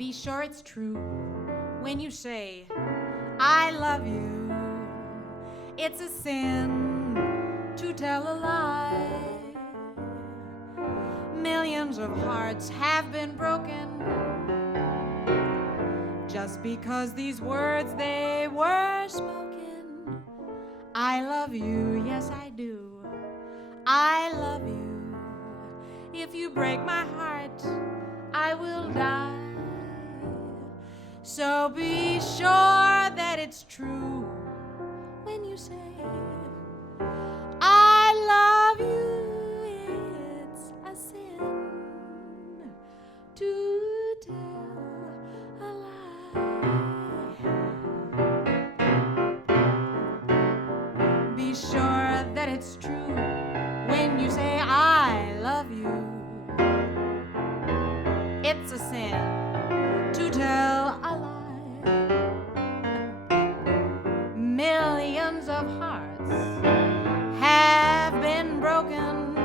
Be sure it's true when you say, I love you. It's a sin to tell a lie. Millions of hearts have been broken just because these words, they were spoken. I love you, yes I do. I love you. If you break my heart, I will die. So be sure that it's true when you say, I love you. It's a sin to tell a lie. Be sure that it's true when you say, I love you. It's a sin to tell a lie. Millions of hearts have been broken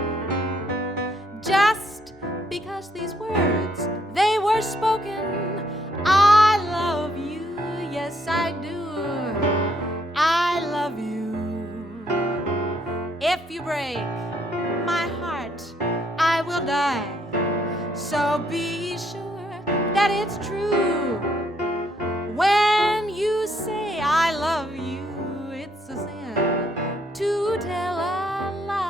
just because these words, they were spoken. I love you, yes I do. I love you. If you break my heart, I will die. So be sure that it's true when you say I love you. It's a sin to tell a lie.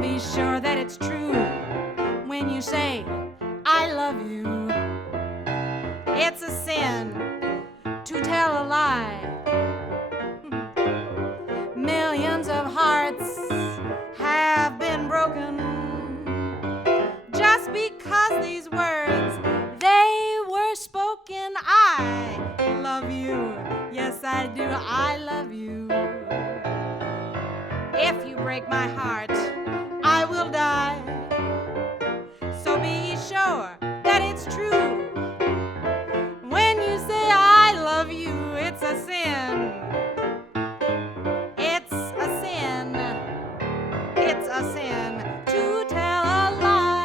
Be sure that it's true when you say, I love you. It's a sin to tell a lie. Millions of hearts have been broken just because these words, they were spoken. I love you. Yes, I do. I love you. If you break my heart, I will die. So be sure that it's true when you say I love you. It's a sin. It's a sin. It's a sin to tell a lie.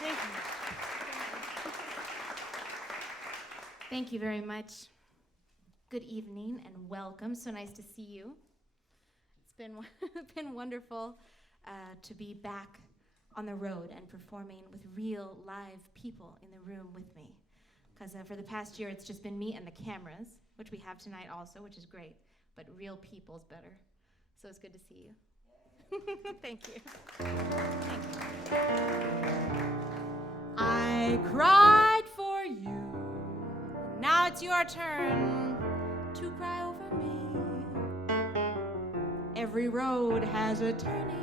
Thank you. Thank you very much. Good evening and welcome. So nice to see you. It's been wonderful to be back on the road and performing with real live people in the room with me. Because for the past year, it's just been me and the cameras, which we have tonight also, which is great. But real people's better. So it's good to see you. Thank you. Thank you. I cried for you. Now it's your turn to cry over me. Every road has a turning.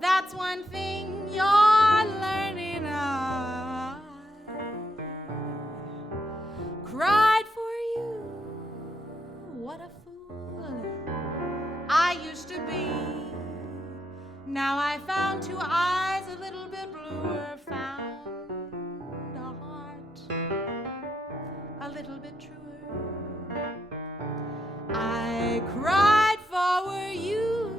That's one thing you're learning. Now I found two eyes a little bit bluer, found a heart a little bit truer. I cried for you,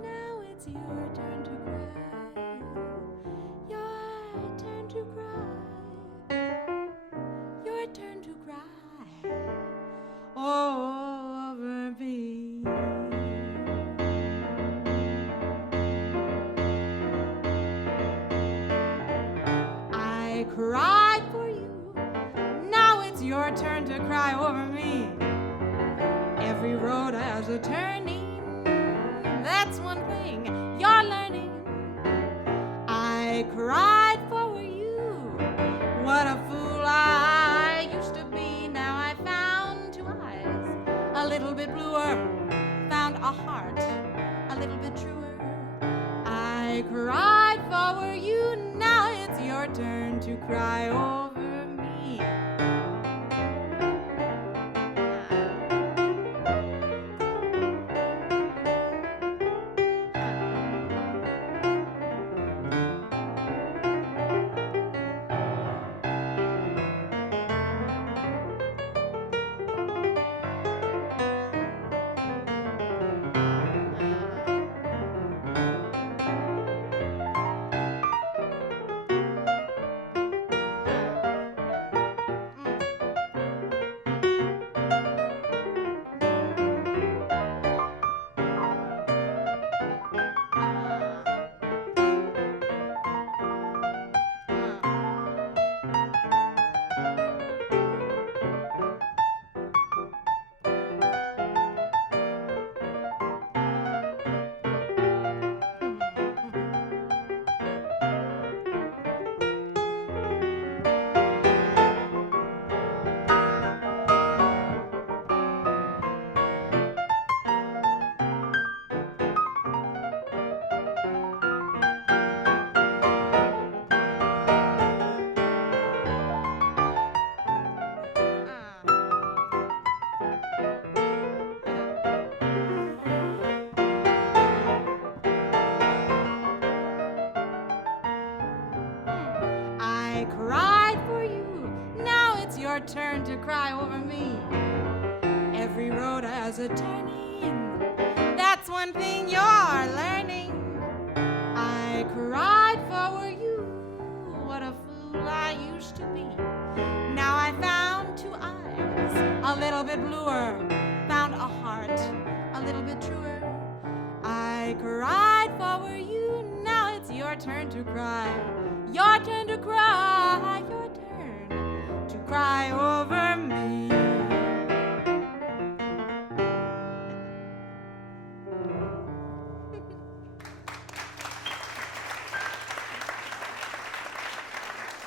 now it's your turn to cry. Your turn to cry. Your turn to cry over me. I cried for you, now it's your turn to cry over me. Every road has a turning, that's one thing you're learning. I cried for you, what a fool I used to be. Now I found two eyes a little bit bluer, found a heart a little bit truer. I cried for you, now it's your turn to cry over me. I cried for you, now it's your turn to cry over me. Every road has a turning, that's one thing you're learning. I cried for you, what a fool I used to be. Now I found two eyes a little bit bluer, found a heart a little bit truer. I cried for you, now it's your turn to cry. Your turn to cry, your turn to cry over me.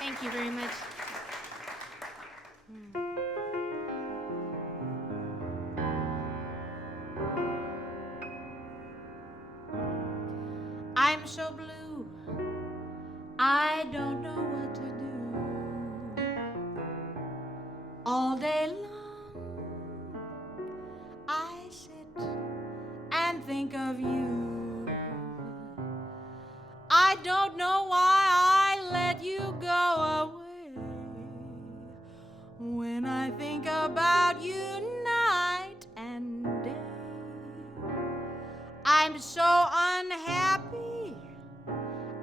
Thank you very much. I'm so blue, I don't know what to do. All day long I sit and think of you. I don't know why I let you go away. When I think about you night and day, I'm so unhappy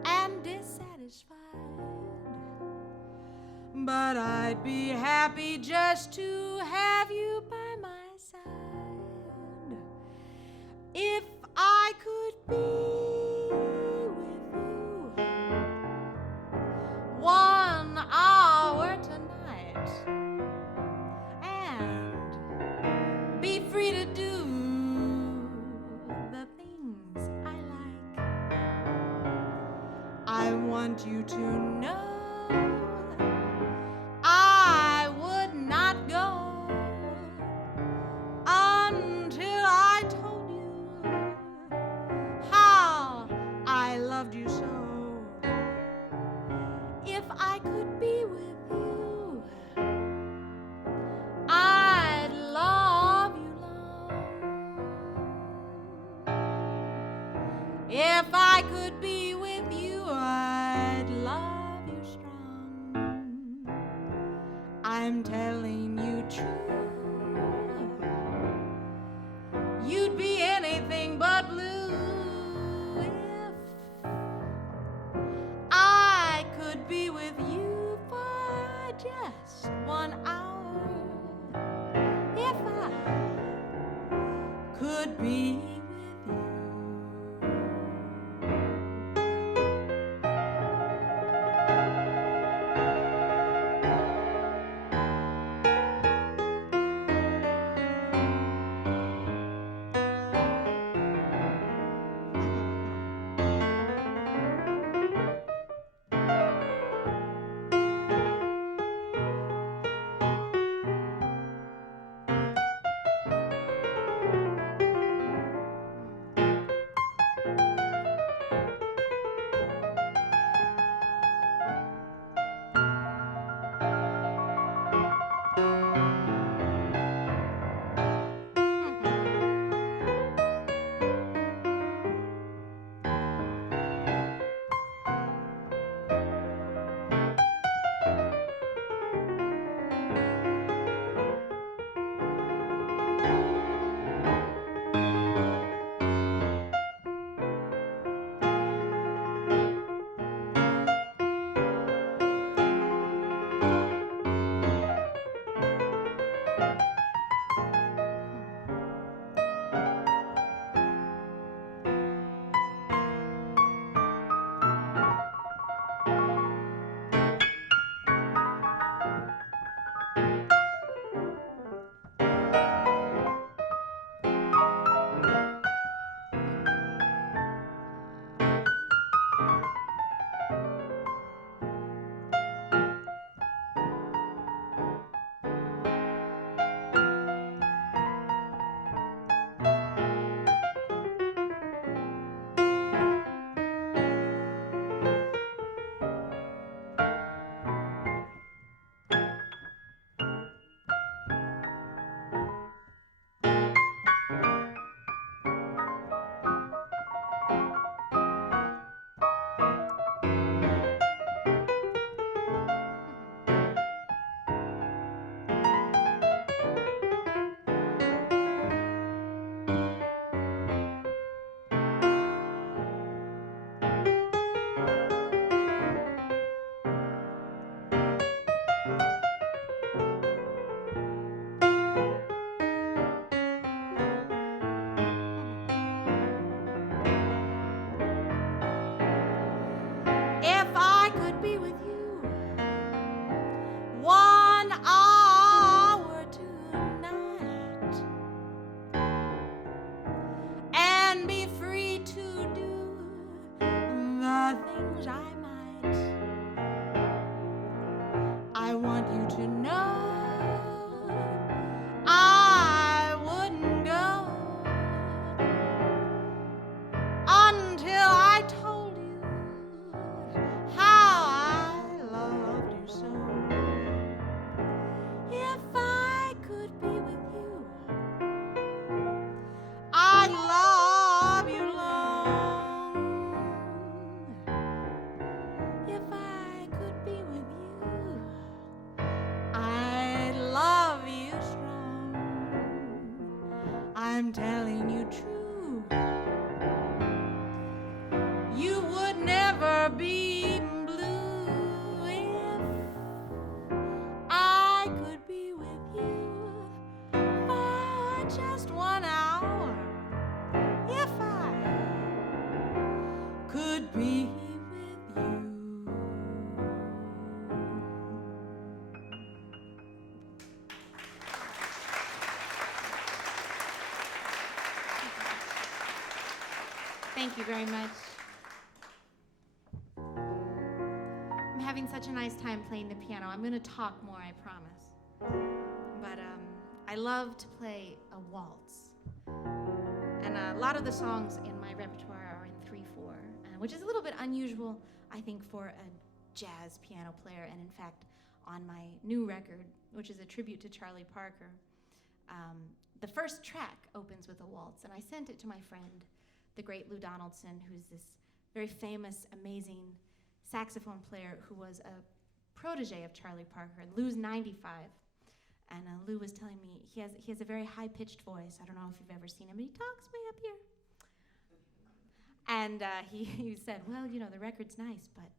and dissatisfied. But I'd be happy just to have you by my side. If I could be with you 1 hour tonight and be free to do the things I like, I want you to know I would not go until I told you how I loved you so. If I could be with you, I'd love you long. If I could I'd love you strong. I'm telling you true. You'd be anything but blue if I could be with you for just 1 hour. If I could be with you. I'm telling you true. You would never be blue if I could be with you for just 1 hour. If I could be with you. Thank you very much. I'm having such a nice time playing the piano. I'm going to talk more, I promise. But I love to play a waltz. And a lot of the songs in my repertoire are in 3/4, which is a little bit unusual, I think, for a jazz piano player. And in fact, on my new record, which is a tribute to Charlie Parker, the first track opens with a waltz. And I sent it to my friend, the great Lou Donaldson, who's this very famous, amazing saxophone player who was a protege of Charlie Parker. Lou's 95. And Lou was telling me he has a very high-pitched voice. I don't know if you've ever seen him, but he talks way up here. And he said, well, you know, the record's nice, but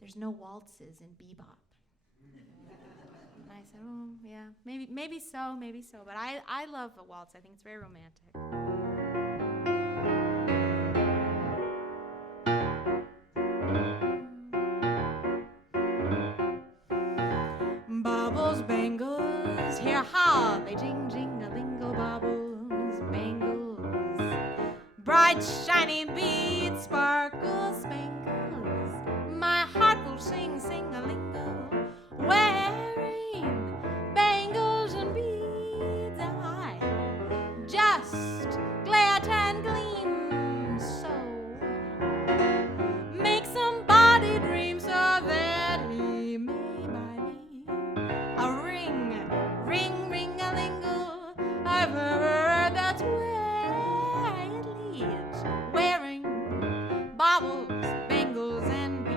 there's no waltzes in bebop. And I said, oh, yeah, maybe so. But I love a waltz. I think it's very romantic. Baubles, bangles, here ha, they jing-jing-a-lingo, baubles, bangles, bright shiny beads, sparkles, spangles, my heart will sing-a-lingo, wearing bangles and beads, I just glare and gleam so, make somebody dream so that he may ring-a-lingo, I've heard that's where it leads, wearing baubles, bangles, and beads.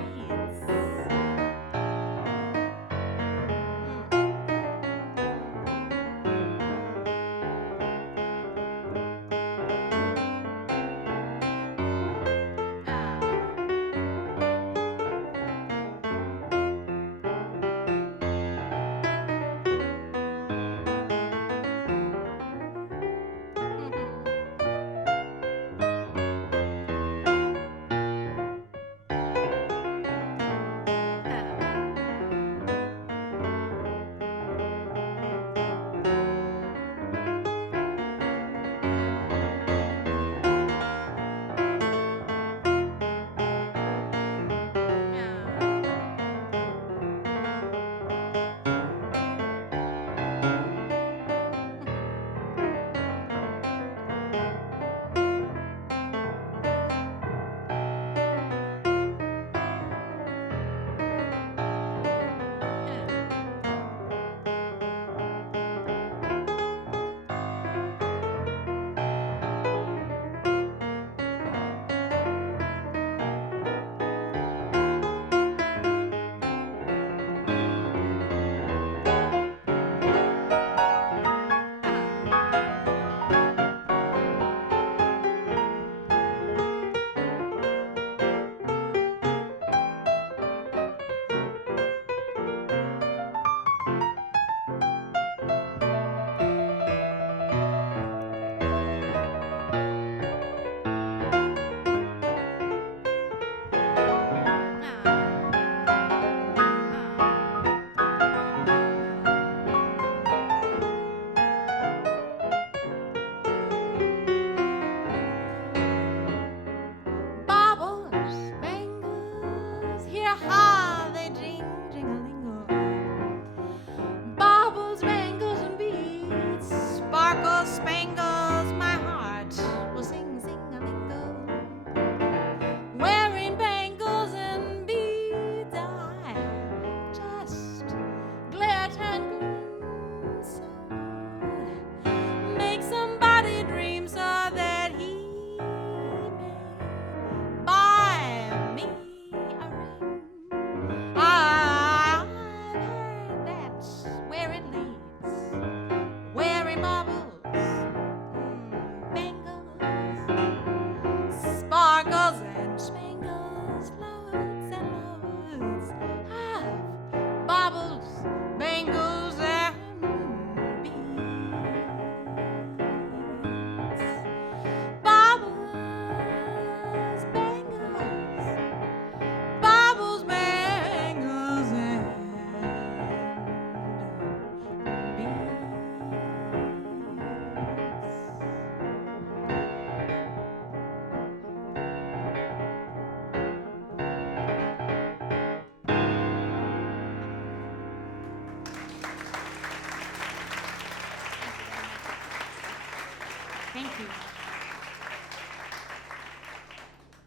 Thank you.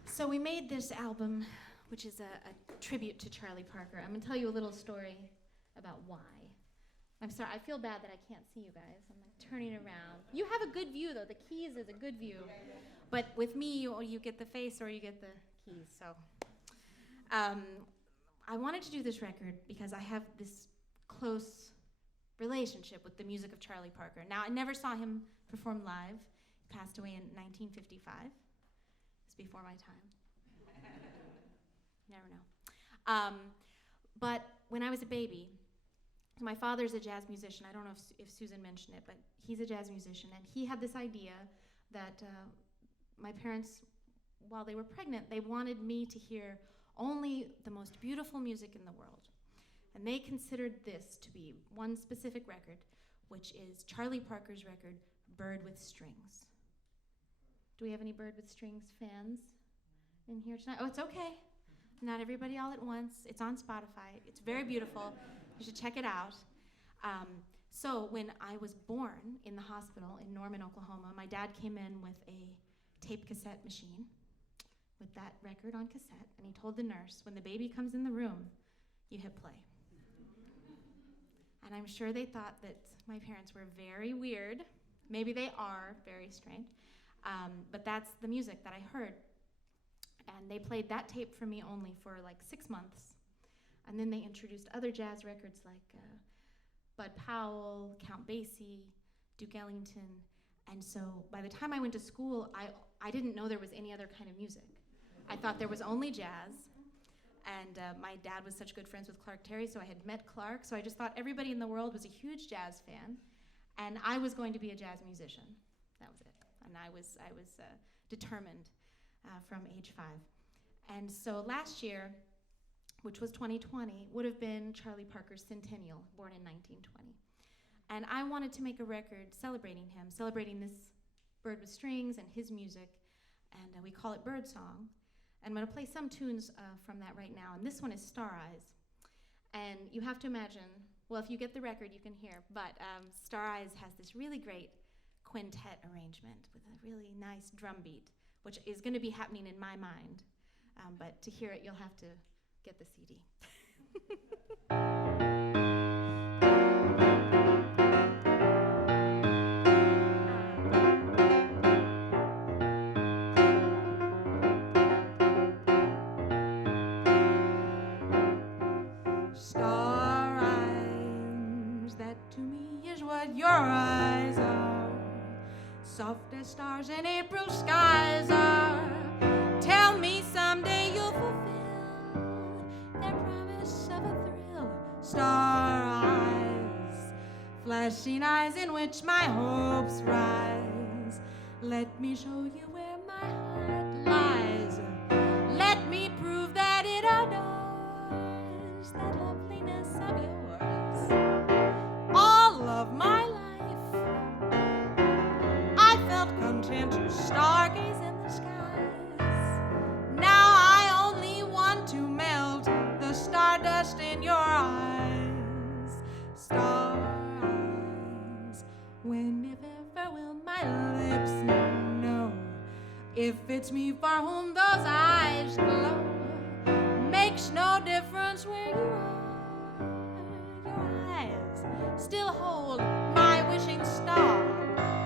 So we made this album, which is a tribute to Charlie Parker. I'm going to tell you a little story about why. I'm sorry, I feel bad that I can't see you guys. I'm like turning around. You have a good view, though. The keys is a good view. But with me, you get the face or you get the keys. So I wanted to do this record because I have this close relationship with the music of Charlie Parker. Now, I never saw him perform live. He passed away in 1955. It's before my time. Never know. But when I was a baby, my father's a jazz musician. I don't know if Susan mentioned it, but he's a jazz musician, and he had this idea that my parents, while they were pregnant, they wanted me to hear only the most beautiful music in the world. And they considered this to be one specific record, which is Charlie Parker's record, Bird with Strings. Do we have any Bird with Strings fans in here tonight? Oh, it's okay. Not everybody all at once. It's on Spotify. It's very beautiful. You should check it out. So when I was born in the hospital in Norman, Oklahoma, my dad came in with a tape cassette machine with that record on cassette, and he told the nurse, when the baby comes in the room, you hit play. And I'm sure they thought that my parents were very weird. Maybe they are very strange. But that's the music that I heard. And they played that tape for me only for like 6 months. And then they introduced other jazz records like Bud Powell, Count Basie, Duke Ellington. And so by the time I went to school, I didn't know there was any other kind of music. I thought there was only jazz. And my dad was such good friends with Clark Terry, so I had met Clark. So I just thought everybody in the world was a huge jazz fan. And I was going to be a jazz musician. That was it. And I was determined from age 5. And so last year, which was 2020, would have been Charlie Parker's centennial, born in 1920. And I wanted to make a record celebrating him, celebrating this Bird with Strings and his music, and we call it Bird Song. And I'm going to play some tunes from that right now, and this one is Star Eyes. And you have to imagine, well, if you get the record, you can hear, but Star Eyes has this really great quintet arrangement with a really nice drum beat, which is going to be happening in my mind. But to hear it, you'll have to get the CD. Star eyes, that to me is what your eyes are. Soft as stars in April skies are. Tell me someday you'll fulfill their promise of a thrill. Star eyes, flashing eyes in which my hopes rise. Let me show you where my heart lies. Let me prove that it adores that loveliness of yours. All of my life I felt content to stargaze in the skies. Now I only want to melt the stardust in your eyes. Star eyes, when if ever will my lips know if it's me for whom those eyes glow? Makes no difference where you are. Your eyes still hold my wishing star.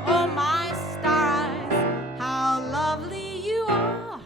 Oh, my star eyes, how lovely you are.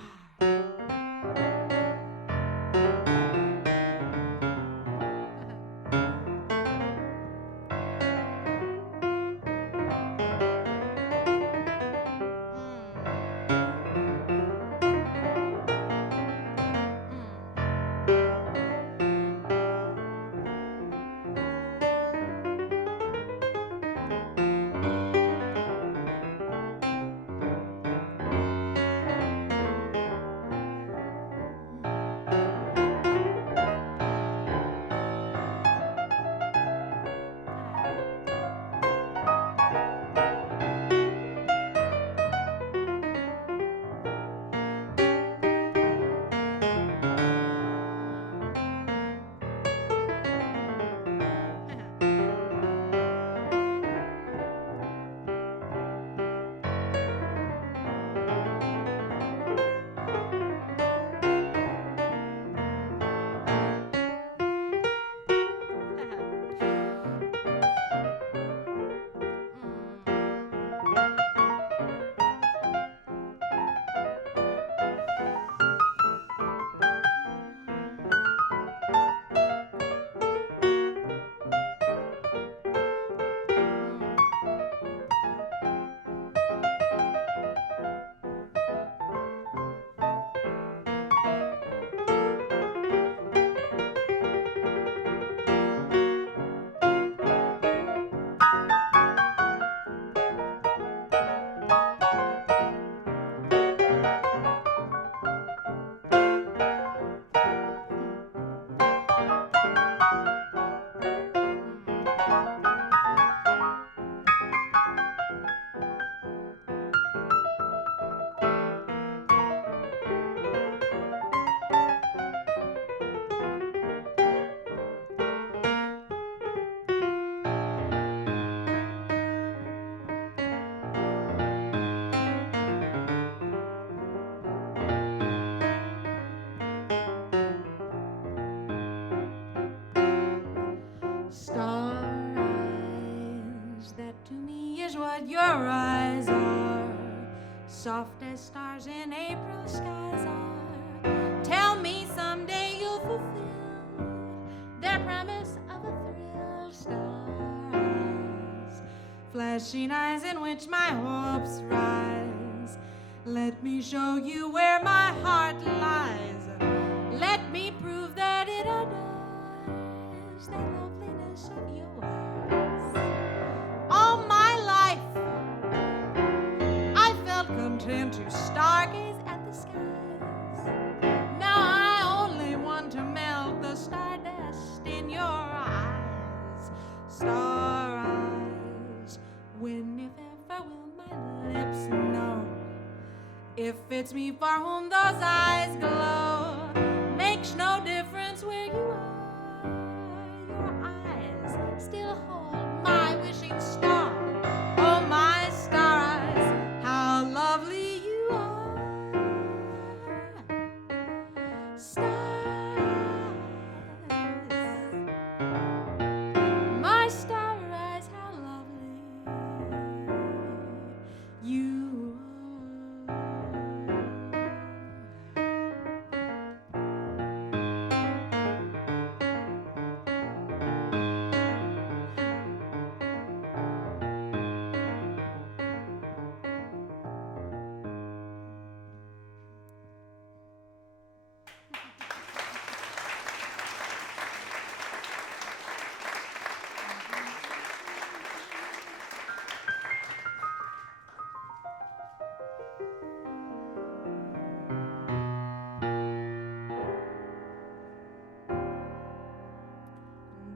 your eyes are soft as stars in April skies are. Tell me someday you'll fulfill their promise of a thrill. Stars, flashing eyes in which my hopes rise. Let me show you where my heart lies. Let me prove that it adores the loveliness of yours. All my life I felt content to stargaze at the skies. Now I only want to melt the stardust in your eyes. Star eyes, when if ever will my lips know if it's me for whom those eyes glow? Makes no difference where you are. Your eyes still hold my wishing star. Oh, my star eyes, how lovely you are. Stars, my star eyes, how lovely you are.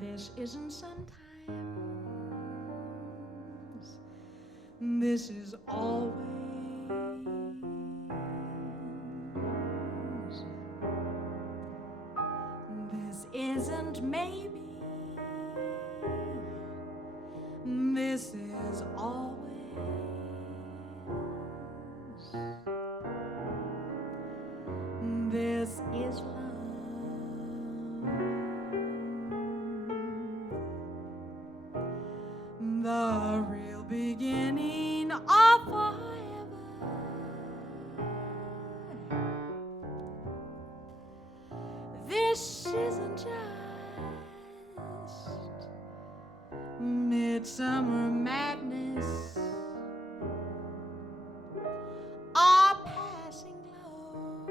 This isn't sometimes, this is always. This isn't maybe, this is always. This is love. The real beginning of forever. This isn't just midsummer madness, a passing glow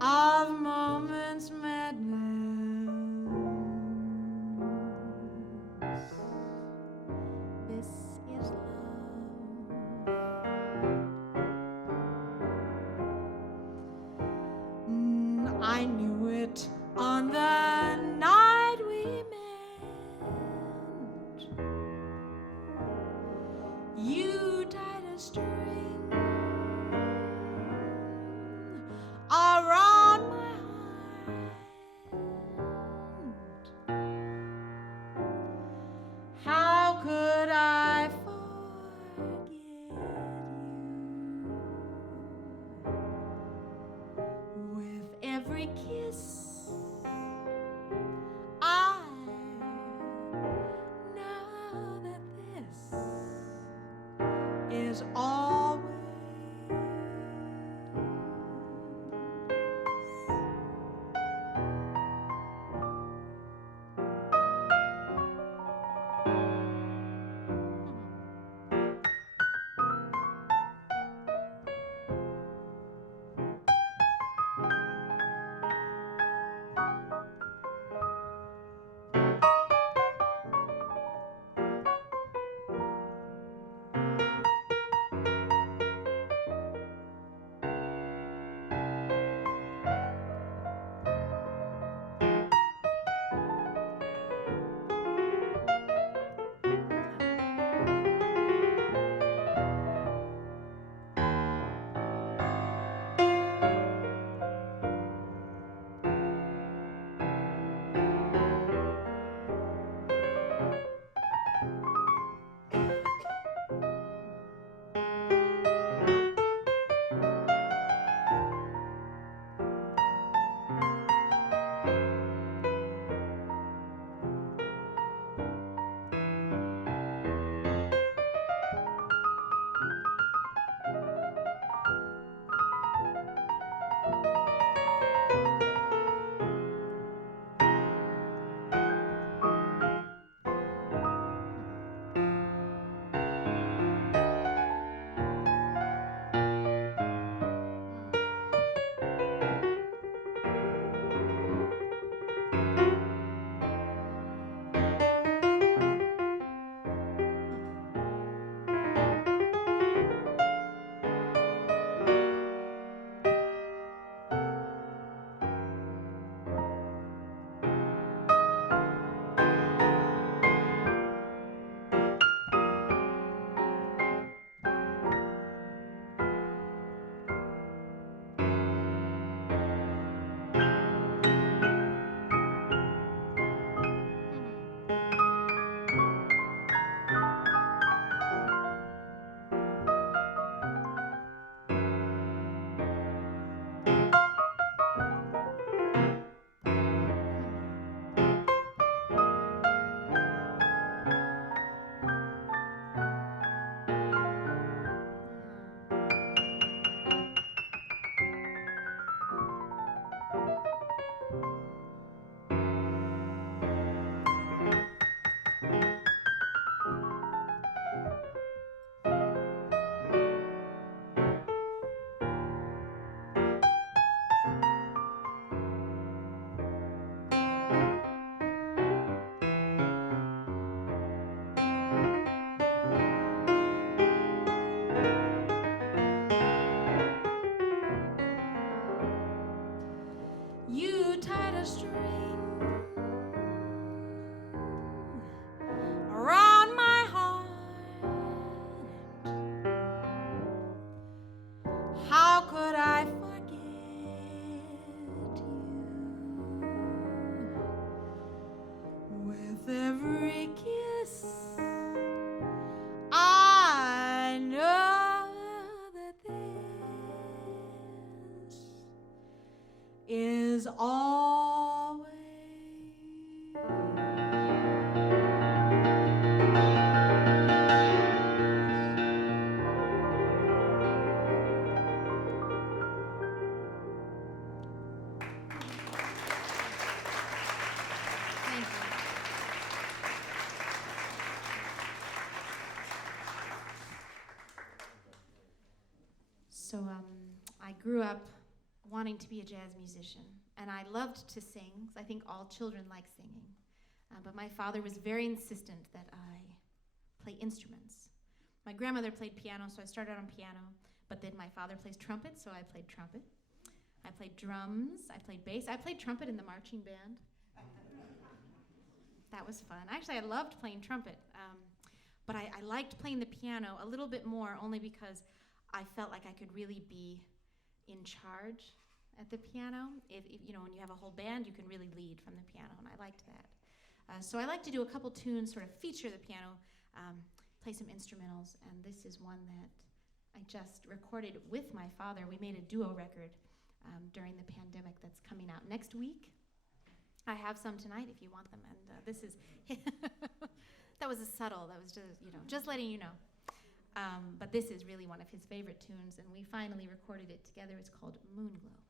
of moments madness. This is love. I knew it on the night we met. You tied a string around my heart. How could I forget you? With every kiss, I know that this is always. untied a string around my heart. How could I forget you? With every kiss, I know that this is always. Thank you. So I grew up wanting to be a jazz musician, and I loved to sing. I think all children like singing. But my father was very insistent that I play instruments. My grandmother played piano, so I started on piano, but then my father plays trumpet, so I played trumpet. I played drums, I played bass, I played trumpet in the marching band. That was fun. Actually, I loved playing trumpet, but I liked playing the piano a little bit more, only because I felt like I could really be in charge at the piano. If you know, when you have a whole band, you can really lead from the piano, and I liked that. So I like to do a couple tunes, sort of feature the piano, play some instrumentals, and this is one that I just recorded with my father. We made a duo record during the pandemic that's coming out next week. I have some tonight if you want them, and this is that was a subtle. That was just letting you know. But this is really one of his favorite tunes, and we finally recorded it together. It's called Moonglow.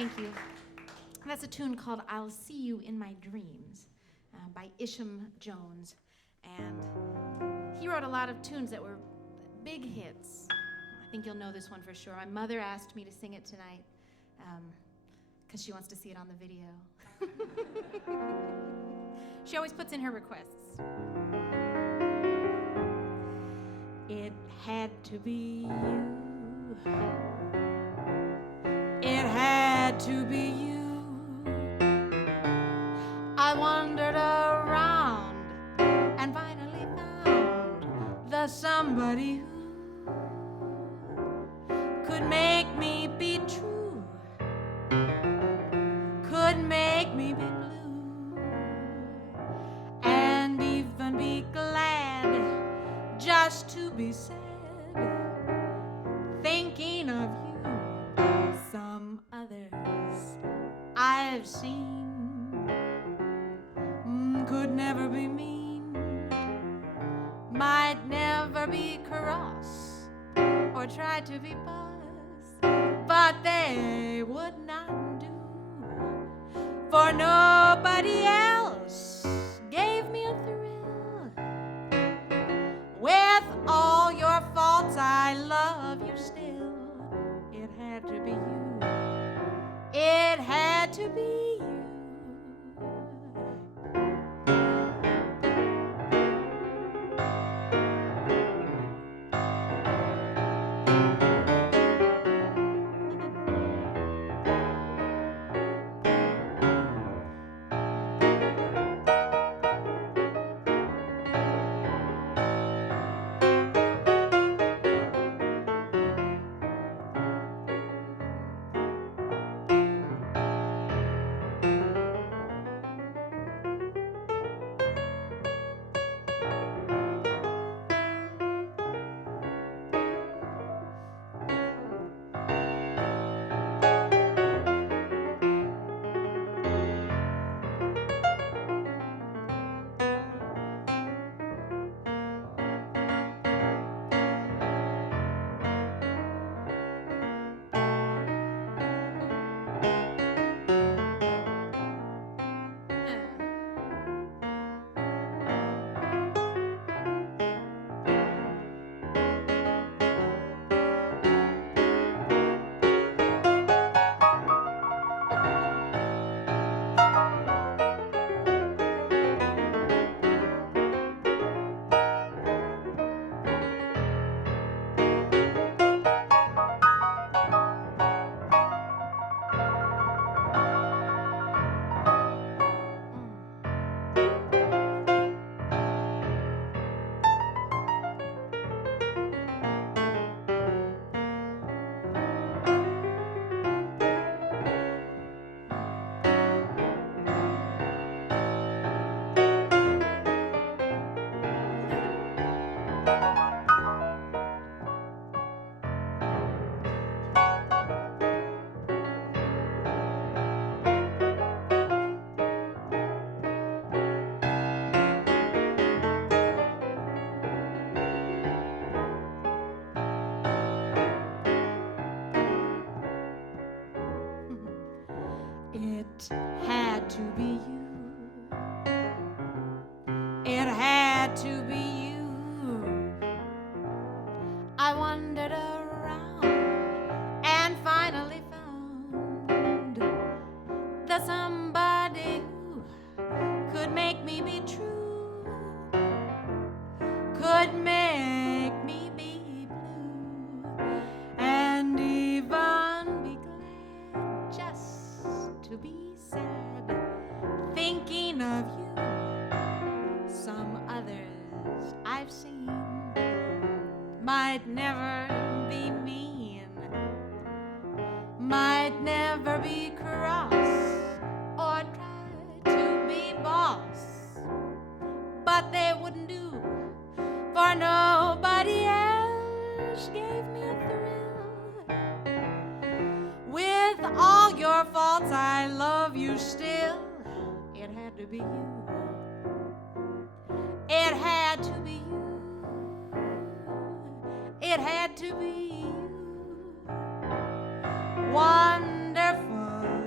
Thank you. That's a tune called I'll See You in My Dreams by Isham Jones. And he wrote a lot of tunes that were big hits. I think you'll know this one for sure. My mother asked me to sing it tonight because she wants to see it on the video. She always puts in her requests. It had to be you. It had to be you. I wandered around and finally found the somebody who could make me be true, could make me be blue, and even be glad just to be sad, thinking of you. Some others I've seen could never be mean, might never be cross or try to be boss, but they would not do, for nobody else gave me a thrill. With all your faults, I love you still. It had to be you. It had to be you. It had to be you. It had to be you. I wandered around and finally found the somebody who could make me be true, could make me be blue, and even be glad just to be sad, thinking of you. Some others I've seen might never be mean, might never be cross or try to be boss, but they wouldn't do, for nobody else gave me a thrill. With all your faults, I love you still. It had to be you. It had to be you. It had to be you. Wonderful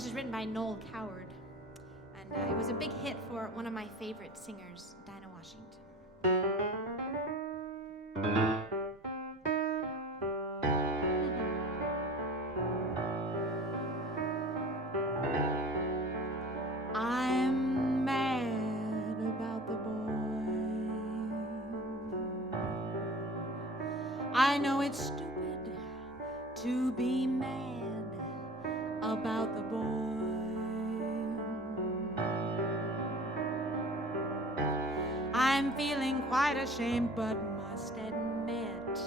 This is written by Noel Coward, and it was a big hit for one of my favorite singers, Dinah Washington. I'm mad about the boy. I know it's stupid to be mad about the boy. I'm feeling quite ashamed, but must admit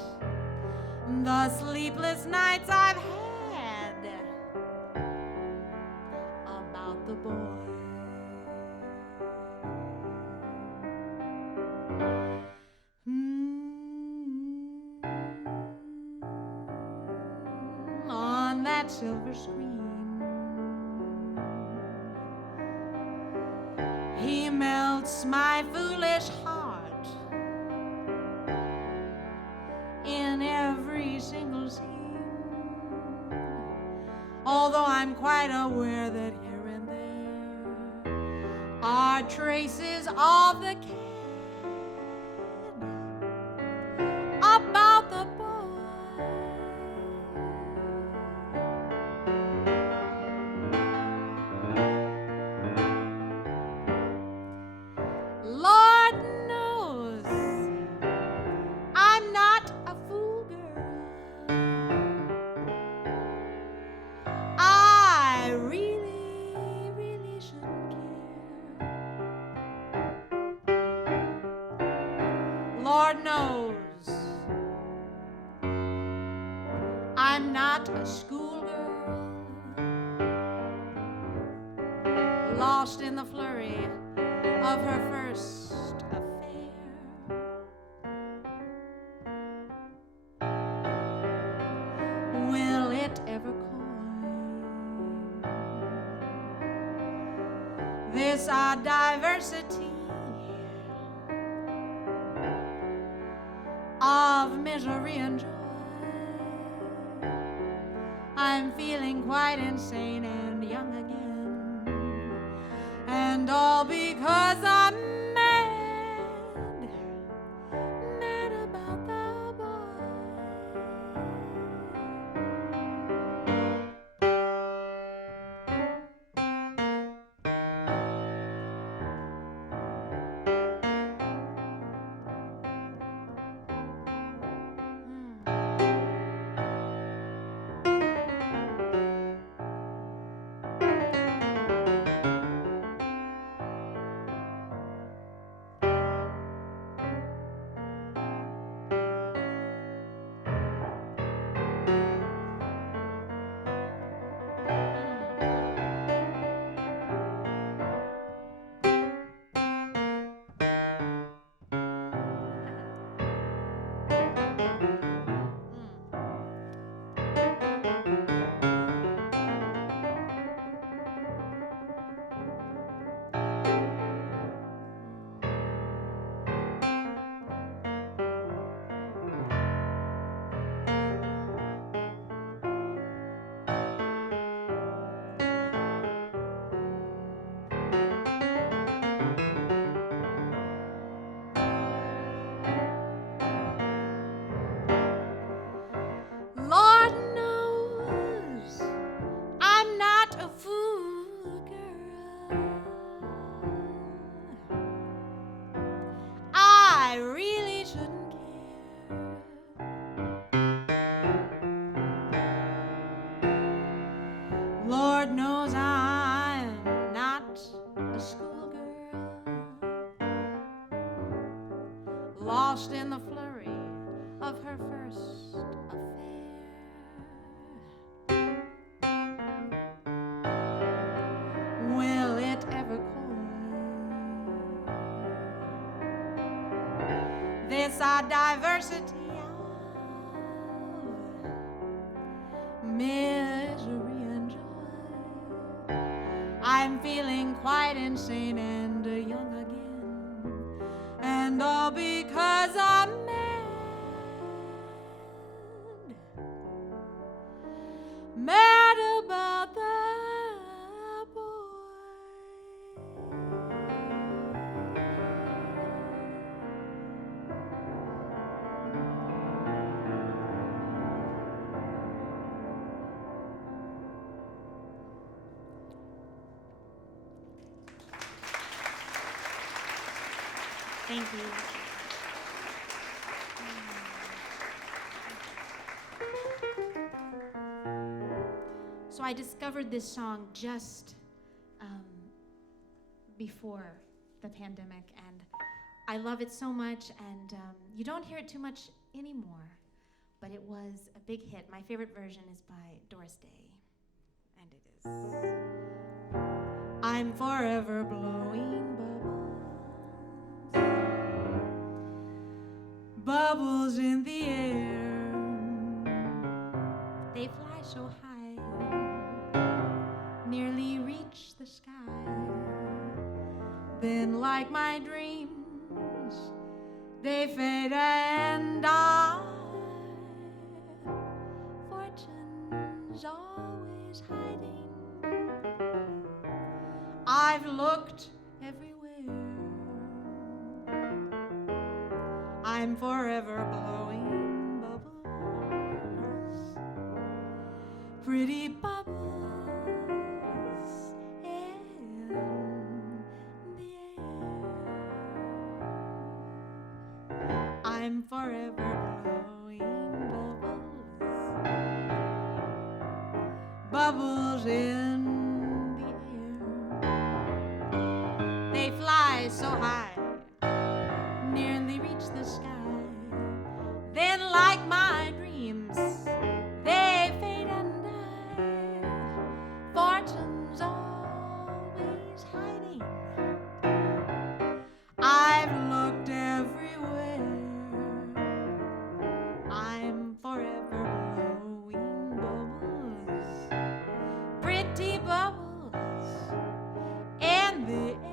the sleepless nights I've had about the boy. On that silver screen, he melts my foolish heart in every single scene. Although I'm quite aware that here and there are traces of the cad about the boy. Lord knows I'm not a fool girl. I really, really shouldn't care. Lord knows I'm not a schoolgirl, lost in the flurry of her first affair. Will it ever coin this odd diversity of misery and joy? I'm feeling quite insane and young again, and all because I'm mad, mad about the boy. Lord knows I'm not a fool girl. I really shouldn't care. Lord knows I'm not a schoolgirl, lost in the flurry of her first affair. Will it ever coin this odd diversity of misery and joy? I'm feeling quite insane and young again, and all because I'm mad about the Thank you. So I discovered this song just before the pandemic, and I love it so much, and you don't hear it too much anymore, but it was a big hit. My favorite version is by Doris Day, and it is I'm forever blowing bubbles, bubbles in the air. They fly so high, nearly reach the sky. Then, like my dreams, they fade and die. Fortune's always hiding. I've looked everywhere. I'm forever blowing bubbles, pretty bubbles in the air. I'm forever blowing bubbles, bubbles in the air. They fly so high, nearly reach the sky. Then, like my dreams, they fade and die. Fortune's always hiding. I've looked everywhere. I'm forever blowing bubbles, pretty bubbles in the air.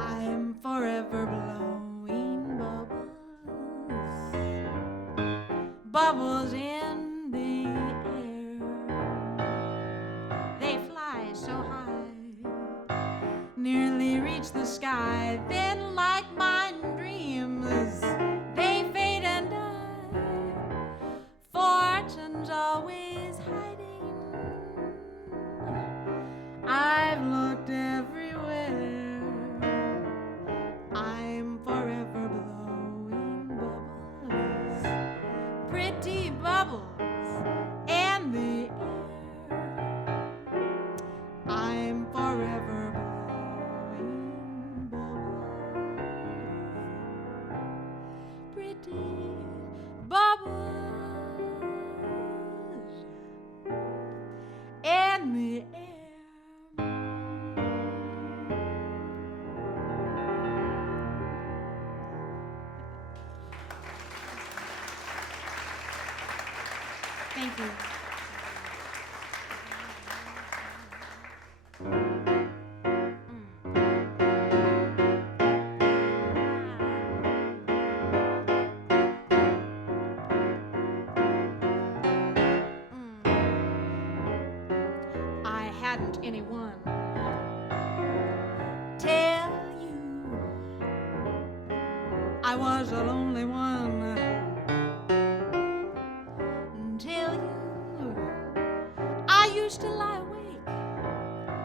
I'm forever blowing bubbles, bubbles in the air. They fly so high, nearly reach the sky. Then, like mine dreams, they fade and die. Fortune's always hiding. I've looked everywhere. I'm forever blowing bubbles, pretty bubbles in the air. I'm forever blowing bubbles, pretty bubbles in the air. Thank you. I hadn't anyone tell you I was a lonely one. Until you, I used to lie awake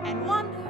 and wonder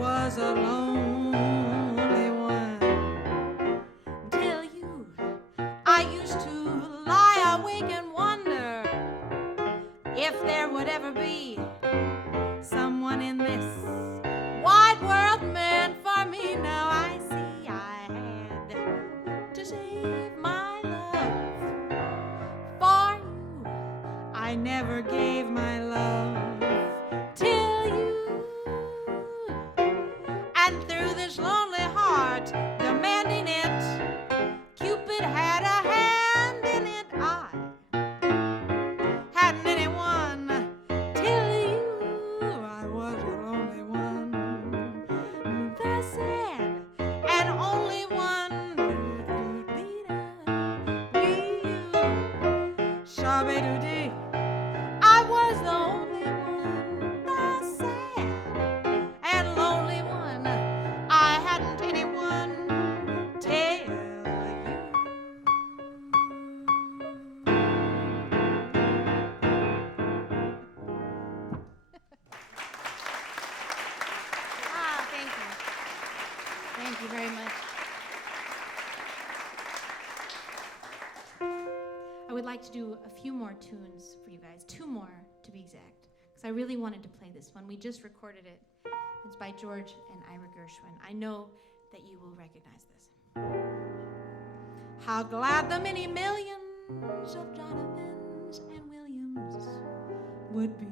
was a lonely one. Till you, I used to lie awake and wonder if there would ever be someone in this wide world meant for me. Now I see I had to save my love for you. I never gave my love till you. And through this lonely heart demanding it, Cupid had a hand in it. I hadn't anyone till you. I was the lonely one, the sad and only one. Shabby-doo-dee. I was the only one, the sad and lonely one. I hadn't anyone tell you. Thank you. Thank you very much. I would like to do a few more tunes for you guys, 2 more to be exact, because I really wanted to play this one. We just recorded it. It's by George and Ira Gershwin. I know that you will recognize this. How glad the many millions of Jonathans and Williams would be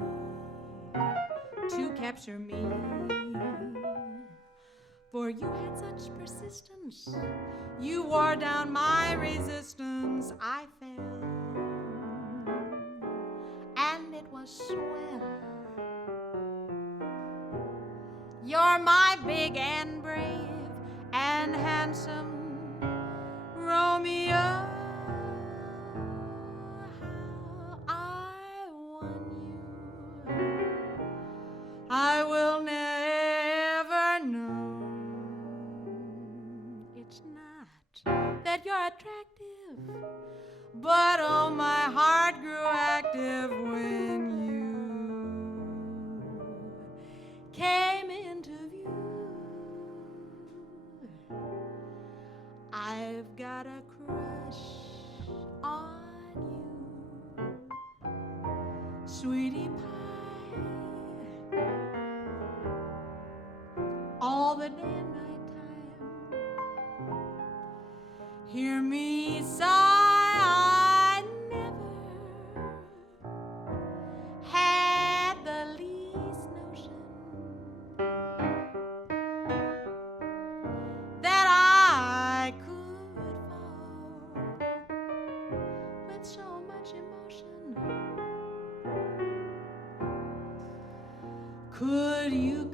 to capture me. For you had such persistence, you wore down my resistance. I fell, and it was swell. You're my big and brave and handsome Romeo. How I won you, I will never know. It's not that you're attractive, but oh, my heart grew active when you came into view. I've got a crush on you, sweetie pie, all the day and night time. Hear me sigh, I never had the least notion that I could fall with so much emotion. Could you,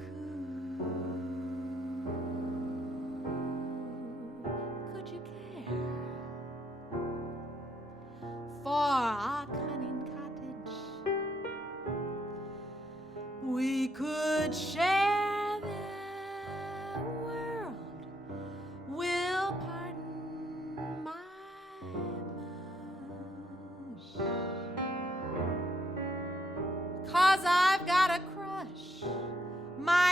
could you care for our cunning cottage? We could share the world. Will pardon my mush, 'cause I've got a crush. My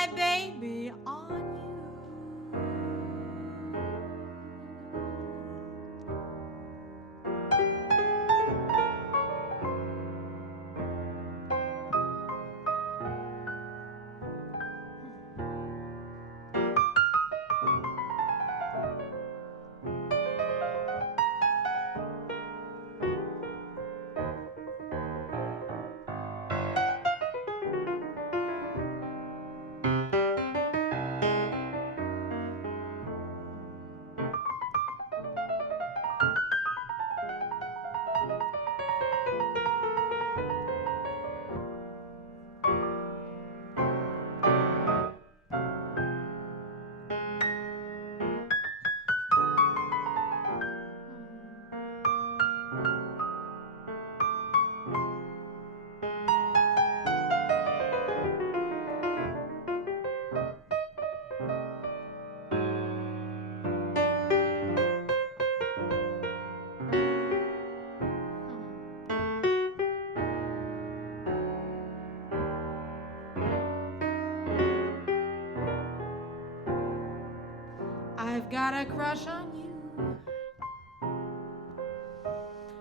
I've got a crush on you,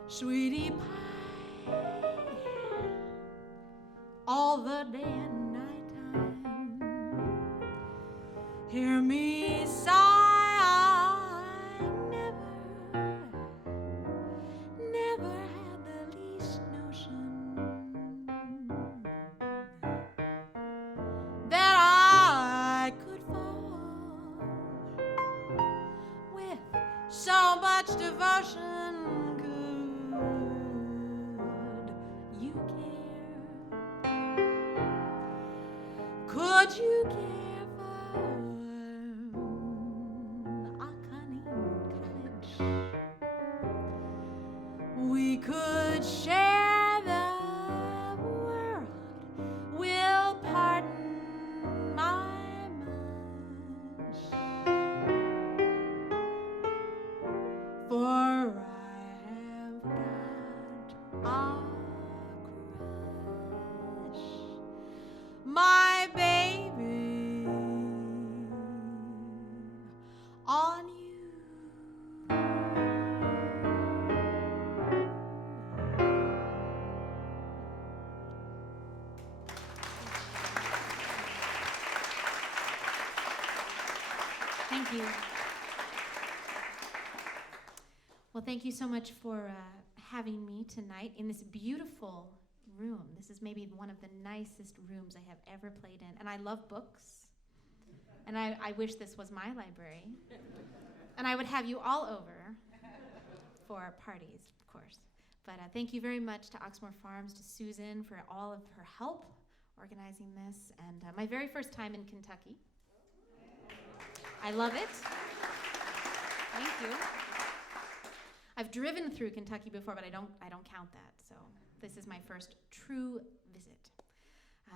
sweetie pie, all the day and night time. Hear me sigh, I never had the least notion that I could fall with so much devotion. Could you care for a cunning cottage? We could share the world. Will pardon my mush, for I have got a crush. My baby on you. Thank you. Well, thank you so much for having me tonight in this beautiful room. This is maybe one of the nicest rooms I have ever played in. And I love books. And I wish this was my library. And I would have you all over for parties, of course. But thank you very much to Oxmoor Farms, to Susan for all of her help organizing this. And my very first time in Kentucky. I love it. Thank you. I've driven through Kentucky before, but I don't count that. So this is my first true visit.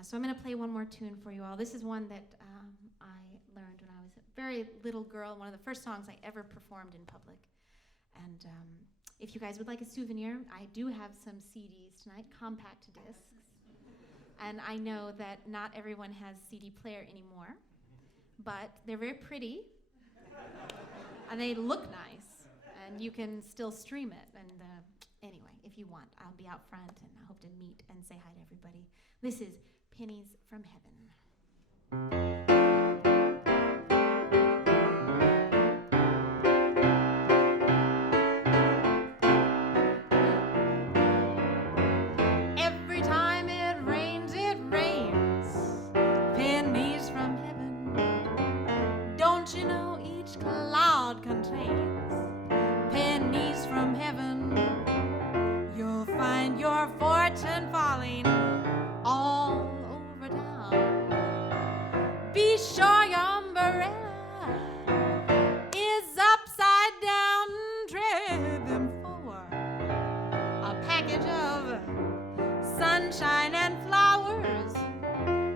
So I'm going to play one more tune for you all. This is one that I learned when I was a very little girl, one of the first songs I ever performed in public. And if you guys would like a souvenir, I do have some CDs tonight, compact discs. And I know that not everyone has CD player anymore, but they're very pretty, and they look nice, and you can still stream it. And anyway, if you want, I'll be out front, and I hope to meet and say hi to everybody. This is Pennies from Heaven. Every time it rains, pennies from heaven. Don't you know each cloud contains pennies from heaven? You'll find your fortune falling all over town. Be sure your umbrella is upside down. Trade them for a package of sunshine and flowers.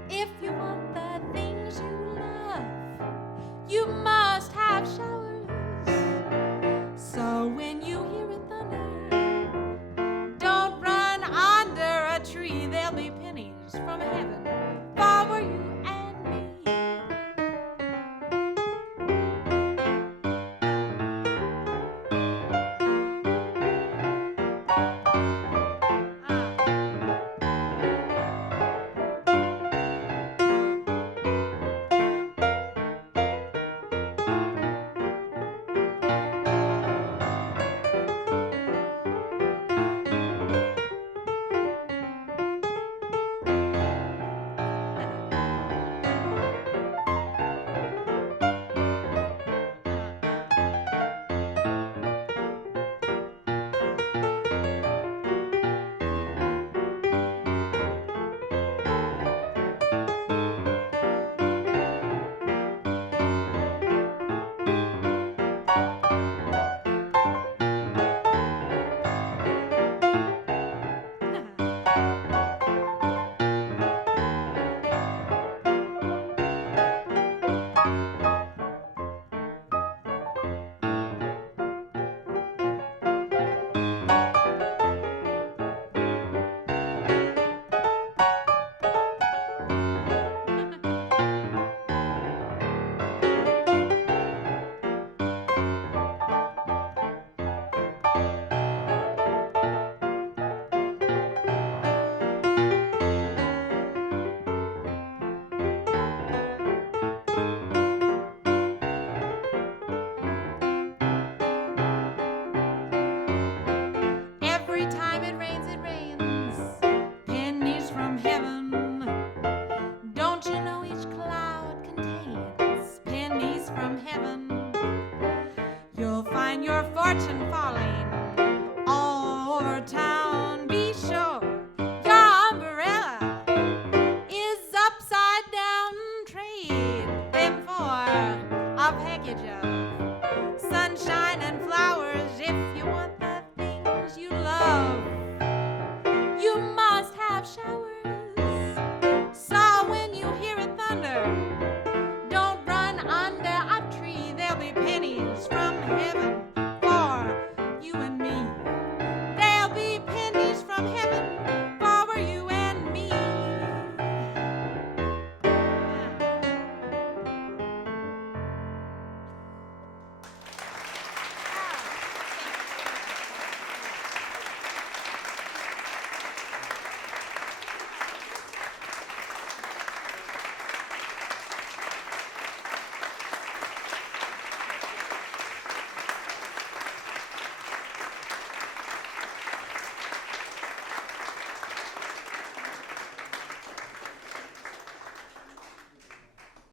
If you want the things you love, you must have showers. So when you hear it thunder, don't run under a tree. There'll be pennies from heaven for you and me. and your fortune falling all over town. Be sure your umbrella is upside down. Trade them for a package of